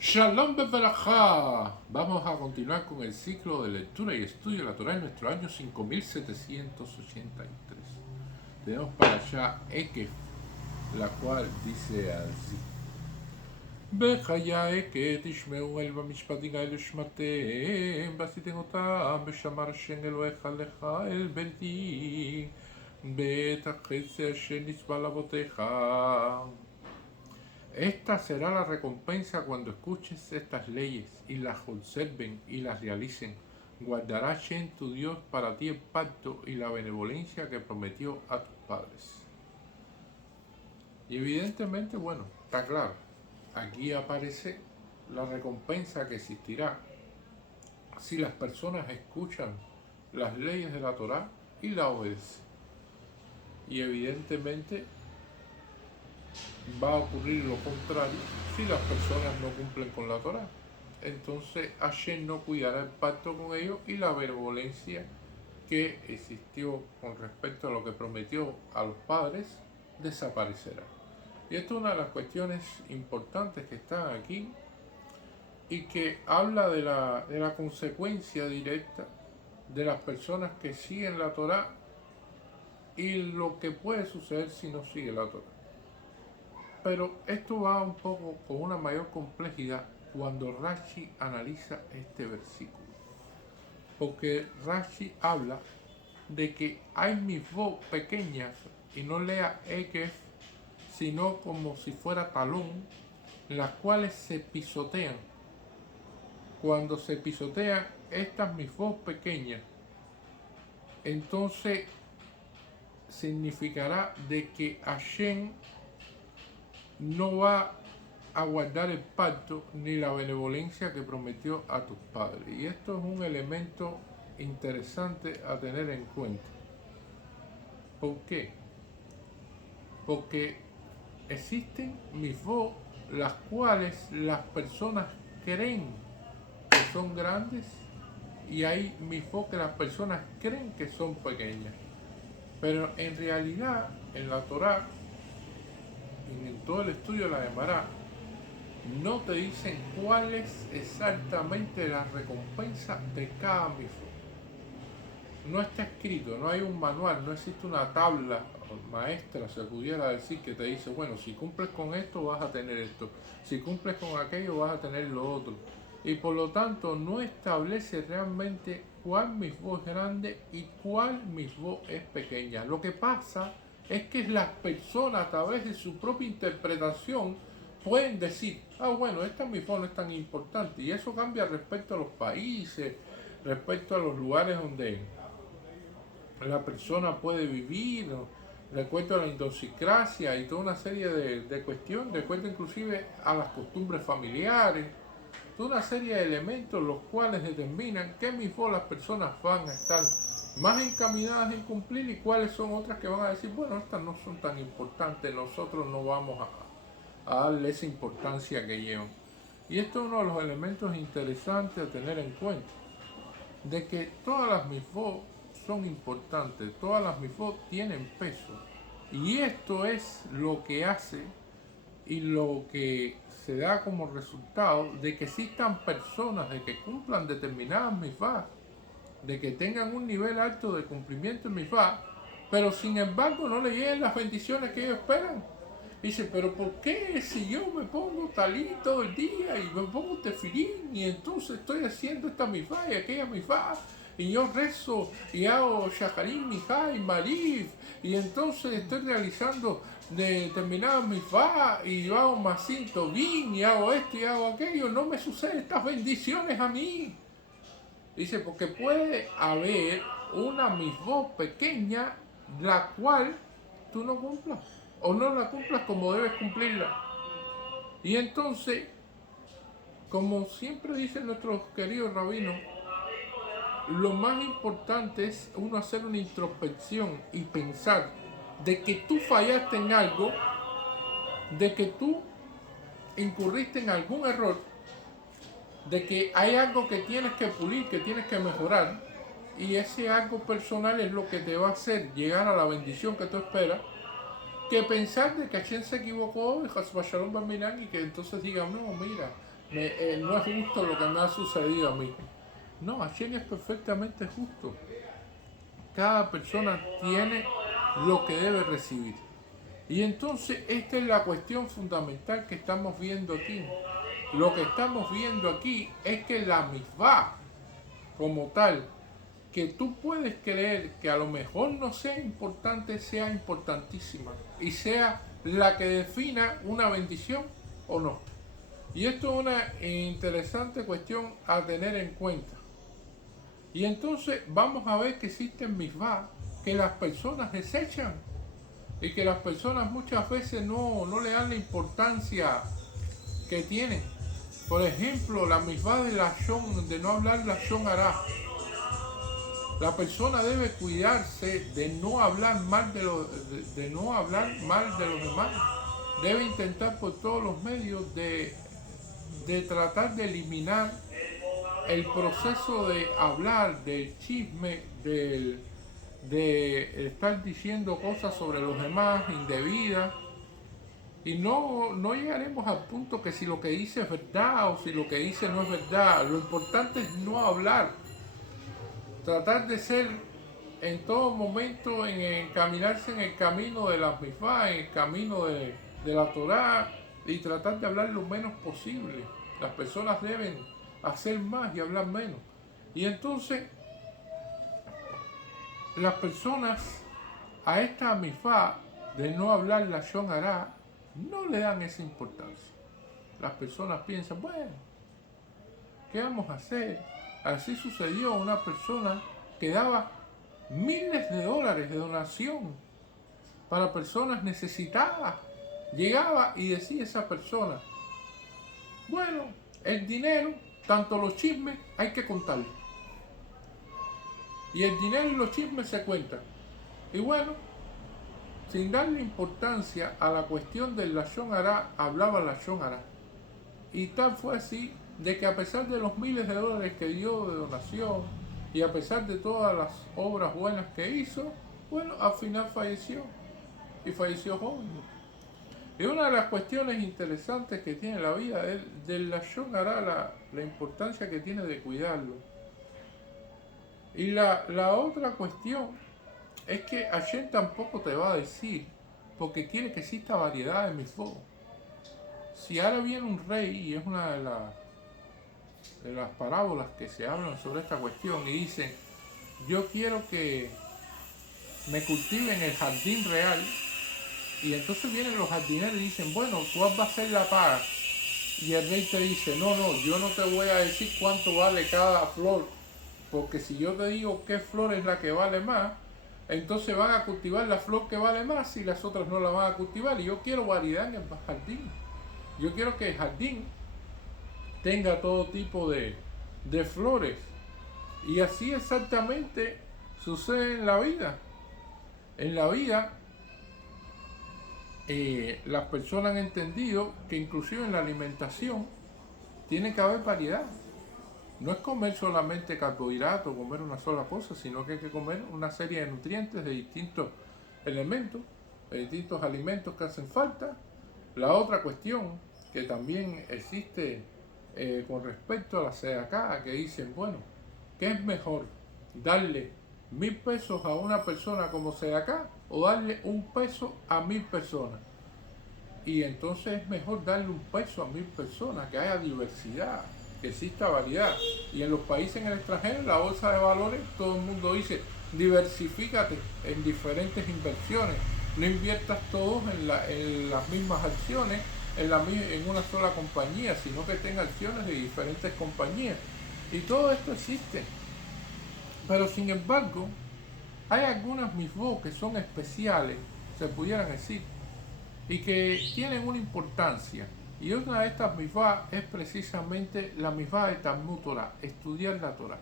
Shalom Beberajá. Vamos a continuar con el ciclo de lectura y estudio de la Torah en nuestro año 5783. Tenemos para allá Ekef, la cual dice así: בחיי עת תשמעו אל במשפטים האלו שמעתם ועשיתם אותם ושמר השם אלוהיך לך אל ביתי בית החסד אשר נצבע לאבותיך. Esta será la recompensa cuando escuches estas leyes y las observen y las realicen. Guardará Shem tu Dios para ti el pacto y la benevolencia que prometió a tus padres. Y evidentemente, bueno, está claro, aquí aparece la recompensa que existirá si las personas escuchan las leyes de la Torá y la obedecen. Y evidentemente va a ocurrir lo contrario si las personas no cumplen con la Torá. Entonces Hashem no cuidará el pacto con ellos y la benevolencia que existió con respecto a lo que prometió a los padres desaparecerá. Y esto es una de las cuestiones importantes que están aquí y que habla de la consecuencia directa de las personas que siguen la Torá y lo que puede suceder si no sigue la Torá. Pero esto va un poco con una mayor complejidad cuando Rashi analiza este versículo. Porque Rashi habla de que hay mitzvot pequeñas, y no lea Ekef, sino como si fuera talón, las cuales se pisotean. Cuando se pisotean estas mitzvot pequeñas, entonces significará de que Hashem no va a guardar el pacto ni la benevolencia que prometió a tus padres. Y esto es un elemento interesante a tener en cuenta. ¿Por qué? Porque existen mitzvot las cuales las personas creen que son grandes y hay mitzvot que las personas creen que son pequeñas. Pero en realidad en la Torá, en todo el estudio de la Gemara, no te dicen cuál es exactamente la recompensa de cada mitzvot. No está escrito, no hay un manual, no existe una tabla maestra, se pudiera decir, que te dice, bueno, si cumples con esto vas a tener esto, si cumples con aquello vas a tener lo otro. Y por lo tanto no establece realmente cuál mitzvot es grande y cuál mitzvot es pequeña. Lo que pasa es que las personas, a través de su propia interpretación, pueden decir, bueno, esta mitzvot no es tan importante. Y eso cambia respecto a los países, respecto a los lugares donde la persona puede vivir, respecto a la idiosincrasia y toda una serie de cuestiones, respecto inclusive a las costumbres familiares, toda una serie de elementos los cuales determinan qué mitzvot las personas van a estar más encaminadas en cumplir y cuáles son otras que van a decir, bueno, estas no son tan importantes, nosotros no vamos a darle esa importancia que llevan. Y esto es uno de los elementos interesantes a tener en cuenta, de que todas las mitzvot son importantes, todas las mitzvot tienen peso. Y esto es lo que hace y lo que se da como resultado de que existan personas de que cumplan determinadas mitzvot, de que tengan un nivel alto de cumplimiento en mitzvot, pero sin embargo no le lleguen las bendiciones que ellos esperan. Dice, pero ¿por qué si yo me pongo talí todo el día y me pongo tefilín y entonces estoy haciendo esta mitzvah y aquella mitzvah y yo rezo y hago shaharim, mijá y marif y entonces estoy realizando determinadas mitzvah y yo hago masin tobin y hago esto y hago aquello, no me suceden estas bendiciones a mí? Dice, porque puede haber una mitzvah pequeña la cual tú no cumplas o no la cumplas como debes cumplirla. Y entonces, como siempre dicen nuestros queridos rabinos, lo más importante es uno hacer una introspección y pensar de que tú fallaste en algo, de que tú incurriste en algún error, de que hay algo que tienes que pulir, que tienes que mejorar, y ese algo personal es lo que te va a hacer llegar a la bendición que tú esperas, que pensar de que Hashem se equivocó y que entonces diga, no, mira, no es justo lo que me ha sucedido a mí. No, Hashem es perfectamente justo. Cada persona tiene lo que debe recibir. Y entonces esta es la cuestión fundamental que estamos viendo aquí. Lo que estamos viendo aquí es que la misvá como tal, que tú puedes creer que a lo mejor no sea importante, sea importantísima y sea la que defina una bendición o no. Y esto es una interesante cuestión a tener en cuenta. Y entonces vamos a ver que existen misvá que las personas desechan y que las personas muchas veces no le dan la importancia que tienen. Por ejemplo, la misvá de de no hablar lashon hará. La persona debe cuidarse de no hablar mal de no hablar mal de los demás. Debe intentar por todos los medios de tratar de eliminar el proceso de hablar, del chisme, de estar diciendo cosas sobre los demás indebidas. Y no llegaremos al punto que si lo que dice es verdad o si lo que dice no es verdad. Lo importante es no hablar. Tratar de ser en todo momento, en encaminarse en el camino de la misma, en el camino de la Torá, y tratar de hablar lo menos posible. Las personas deben hacer más y hablar menos. Y entonces, las personas a esta misma de no hablar lashon hará no le dan esa importancia. Las personas piensan, bueno, ¿qué vamos a hacer? Así sucedió a una persona que daba miles de dólares de donación para personas necesitadas. Llegaba y decía esa persona, bueno, el dinero, tanto los chismes, hay que contarlo. Y el dinero y los chismes se cuentan. Y bueno, sin darle importancia a la cuestión del lashon hará, hablaba lashon hará. Y tal fue así de que a pesar de los miles de dólares que dio de donación y a pesar de todas las obras buenas que hizo, bueno, al final falleció y falleció joven. Y una de las cuestiones interesantes que tiene la vida del lashon hará, la importancia que tiene de cuidarlo. Y la otra cuestión es que Hashem tampoco te va a decir, porque quiere que exista variedad de mitzvot. Si ahora viene un rey, y es una de las parábolas que se hablan sobre esta cuestión, y dicen, yo quiero que me cultiven el jardín real, y entonces vienen los jardineros y dicen, bueno, ¿cuál va a ser la paga? Y el rey te dice, no, yo no te voy a decir cuánto vale cada flor, porque si yo te digo qué flor es la que vale más, entonces van a cultivar la flor que vale más y las otras no la van a cultivar. Y yo quiero variedad en el jardín. Yo quiero que el jardín tenga todo tipo de flores. Y así exactamente sucede en la vida. En la vida, las personas han entendido que inclusive en la alimentación tiene que haber variedad. No es comer solamente carbohidratos, comer una sola cosa, sino que hay que comer una serie de nutrientes de distintos elementos, de distintos alimentos que hacen falta. La otra cuestión que también existe con respecto a la SEDACA, que dicen, bueno, ¿qué es mejor? ¿Darle 1.000 pesos a una persona como SEDACA o darle 1 peso a 1.000 personas? Y entonces es mejor darle 1 peso a 1.000 personas, que haya diversidad, que exista variedad. Y en los países en el extranjero, en la bolsa de valores, todo el mundo dice, diversifícate en diferentes inversiones, no inviertas todos en las mismas acciones, en una sola compañía, sino que tenga acciones de diferentes compañías. Y todo esto existe. Pero sin embargo, hay algunas misvot que son especiales, se pudieran decir, y que tienen una importancia. Y una de estas misvah es precisamente la misvah de Talmud Torah, estudiar la Torah.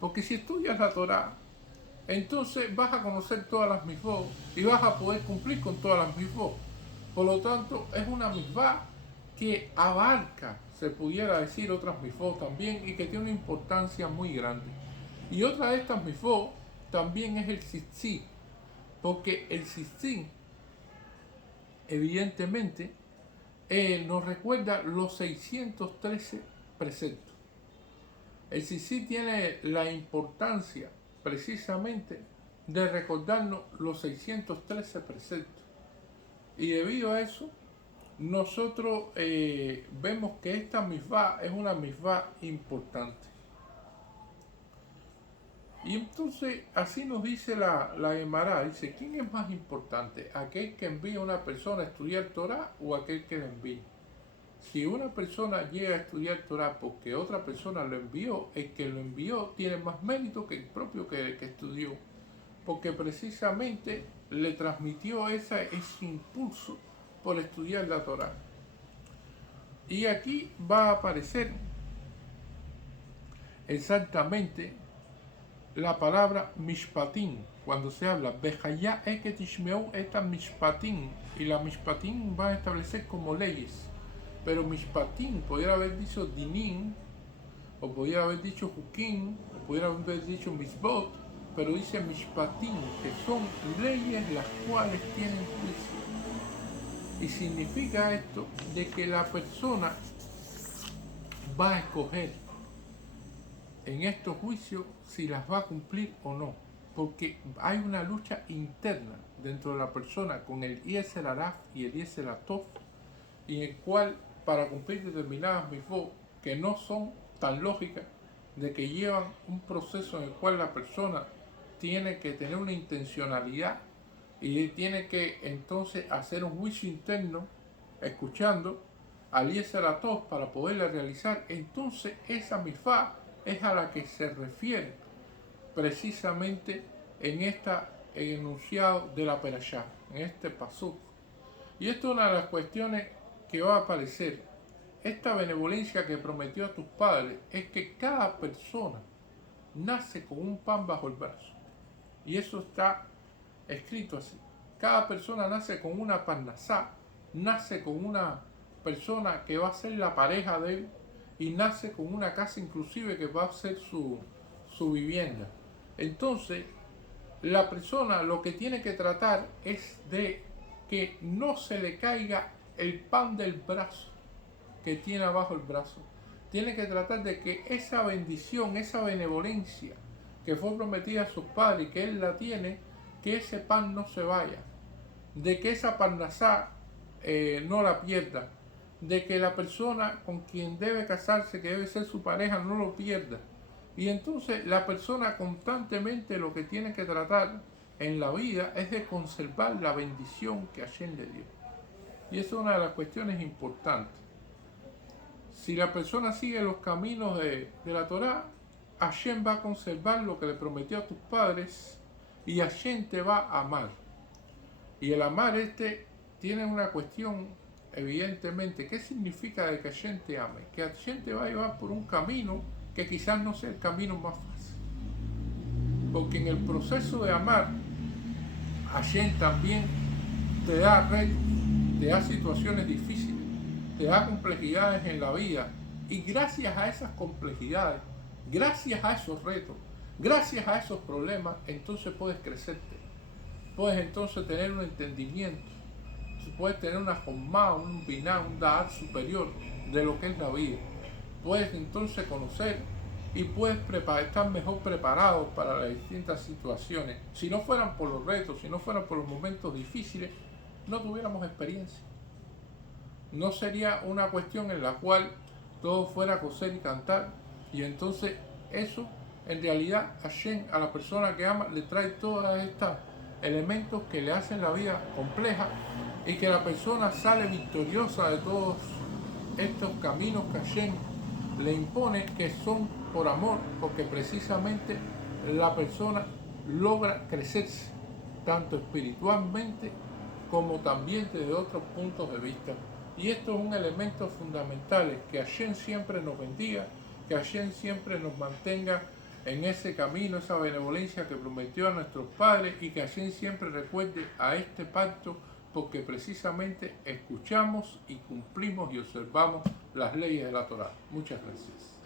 Porque si estudias la Torah, entonces vas a conocer todas las misvot y vas a poder cumplir con todas las misvot. Por lo tanto, es una misvah que abarca, se pudiera decir, otras misvot también y que tiene una importancia muy grande. Y otra de estas misvot también es el tzitzit, porque el tzitzit, evidentemente, nos recuerda los 613 preceptos. El Sisi tiene la importancia precisamente de recordarnos los 613 preceptos. Y debido a eso, nosotros vemos que esta misvá es una misvá importante. Y entonces así nos dice la Gemara, dice, ¿quién es más importante? ¿Aquel que envía a una persona a estudiar Torah o aquel que la envía? Si una persona llega a estudiar Torah porque otra persona lo envió, el que lo envió tiene más mérito que el propio que estudió, porque precisamente le transmitió ese impulso por estudiar la Torah. Y aquí va a aparecer exactamente la palabra mishpatim, cuando se habla Bejaya eketishmeu eta mishpatim, y la mishpatim va a establecer como leyes, pero mishpatim podría haber dicho dinim, o podría haber dicho hukim, o podría haber dicho misbot, pero dice mishpatim, que son leyes las cuales tienen juicio. Y significa esto de que la persona va a escoger en estos juicios si las va a cumplir o no, porque hay una lucha interna dentro de la persona con el Yetzer Hara y el Yetzer Tov, y en el cual para cumplir determinadas mitzvot que no son tan lógicas, de que llevan un proceso en el cual la persona tiene que tener una intencionalidad y tiene que entonces hacer un juicio interno escuchando al Yetzer Tov para poderla realizar. Entonces esa mitzvah es a la que se refiere precisamente en este enunciado de la Perashá, en este pasuk. Y esto es una de las cuestiones que va a aparecer. Esta benevolencia que prometió a tus padres es que cada persona nace con un pan bajo el brazo. Y eso está escrito así. Cada persona nace con una parnasá, nace con una persona que va a ser la pareja de él, y nace con una casa inclusive que va a ser su vivienda. Entonces, la persona lo que tiene que tratar es de que no se le caiga el pan del brazo que tiene abajo el brazo. Tiene que tratar de que esa bendición, esa benevolencia que fue prometida a sus padres y que él la tiene, que ese pan no se vaya, de que esa parnasá no la pierda, de que la persona con quien debe casarse, que debe ser su pareja, no lo pierda. Y entonces la persona constantemente lo que tiene que tratar en la vida es de conservar la bendición que Hashem le dio. Y eso es una de las cuestiones importantes. Si la persona sigue los caminos de la Torá, Hashem va a conservar lo que le prometió a tus padres y Hashem te va a amar. Y el amar tiene una cuestión, evidentemente. ¿Qué significa de que Hashem te ame? Que Hashem te va a llevar por un camino que quizás no sea el camino más fácil. Porque en el proceso de amar, Hashem también te da retos, te da situaciones difíciles, te da complejidades en la vida. Y gracias a esas complejidades, gracias a esos retos, gracias a esos problemas, entonces puedes crecerte. Puedes entonces tener un entendimiento, puedes tener una jornada, un biná, un da'at superior de lo que es la vida. Puedes entonces conocer y puedes estar mejor preparado para las distintas situaciones. Si no fueran por los retos, si no fueran por los momentos difíciles, no tuviéramos experiencia. No sería una cuestión en la cual todo fuera coser y cantar, y entonces eso en realidad Hashem a la persona que ama le trae todos estos elementos que le hacen la vida compleja y que la persona sale victoriosa de todos estos caminos que Hashem le impone, que son por amor, porque precisamente la persona logra crecerse tanto espiritualmente como también desde otros puntos de vista. Y esto es un elemento fundamental, que Hashem siempre nos bendiga, que Hashem siempre nos mantenga en ese camino, esa benevolencia que prometió a nuestros padres, y que Hashem siempre recuerde a este pacto, porque precisamente escuchamos y cumplimos y observamos las leyes de la Torá. Muchas gracias.